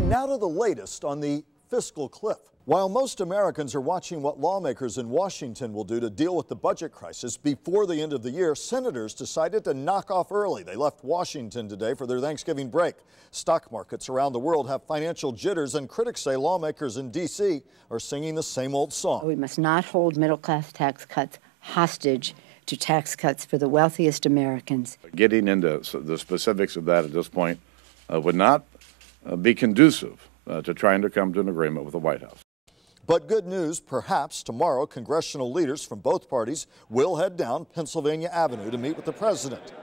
And now to the latest on the fiscal cliff. While most Americans are watching what lawmakers in Washington will do to deal with the budget crisis before the end of the year, senators decided to knock off early. They left Washington today for their Thanksgiving break. Stock markets around the world have financial jitters, and critics say lawmakers in D.C. are singing the same old song. We must not hold middle-class tax cuts hostage to tax cuts for the wealthiest Americans. Getting into the specifics of that at this point would not be conducive to trying to come to an agreement with the White House. But good news, perhaps tomorrow congressional leaders from both parties will head down Pennsylvania Avenue to meet with the president.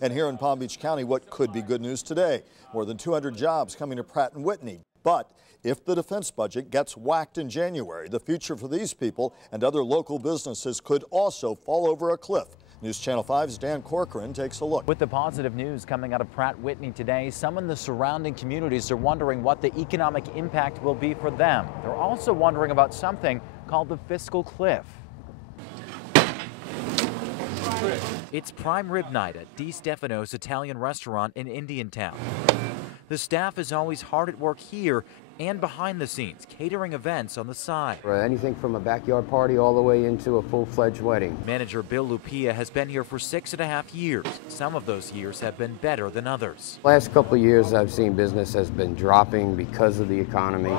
And here in Palm Beach County, what could be good news today? More than 200 jobs coming to Pratt & Whitney. But if the defense budget gets whacked in January, the future for these people and other local businesses could also fall over a cliff. News Channel 5's Dan Corcoran takes a look. With the positive news coming out of Pratt & Whitney today, some in the surrounding communities are wondering what the economic impact will be for them. They're also wondering about something called the Fiscal Cliff. It's prime rib night at Di Stefano's Italian restaurant in Indiantown. The staff is always hard at work here and behind the scenes, catering events on the side. Anything from a backyard party all the way into a full-fledged wedding. Manager Bill Lupia has been here for 6.5 years. Some of those years have been better than others. Last couple of years I've seen business has been dropping because of the economy.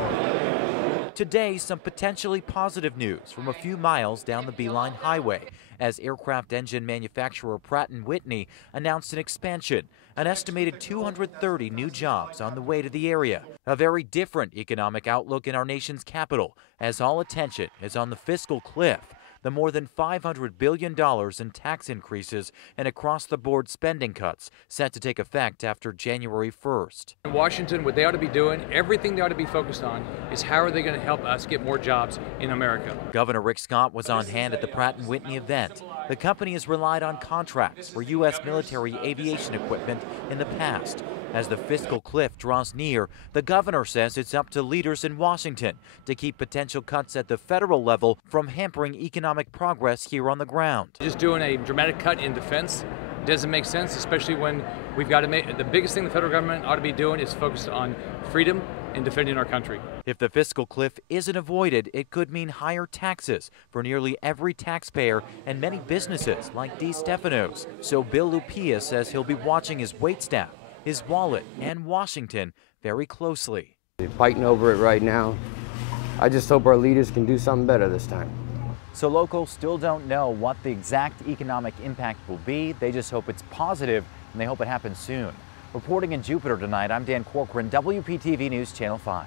Today, some potentially positive news from a few miles down the Beeline Highway as aircraft engine manufacturer Pratt & Whitney announced an expansion, an estimated 230 new jobs on the way to the area. A very different economic outlook in our nation's capital, as all attention is on the fiscal cliff, the more than $500 billion in tax increases and across-the-board spending cuts set to take effect after January 1st. In Washington, what they ought to be doing, everything they ought to be focused on, is how are they going to help us get more jobs in America. Governor Rick Scott was on hand at the Pratt & Whitney event. The company has relied on contracts for U.S. military aviation equipment in the past. As the fiscal cliff draws near, the governor says it's up to leaders in Washington to keep potential cuts at the federal level from hampering economic progress here on the ground. Just doing a dramatic cut in defense doesn't make sense, especially when we've got to make the biggest thing the federal government ought to be doing is focused on freedom and defending our country. If the fiscal cliff isn't avoided, it could mean higher taxes for nearly every taxpayer and many businesses like Di Stefano's. So Bill Lupia says he'll be watching his waitstaff, his wallet, and Washington very closely. They're fighting over it right now. I just hope our leaders can do something better this time. So locals still don't know what the exact economic impact will be. They just hope it's positive, and they hope it happens soon. Reporting in Jupiter tonight, I'm Dan Corcoran, WPTV News Channel 5.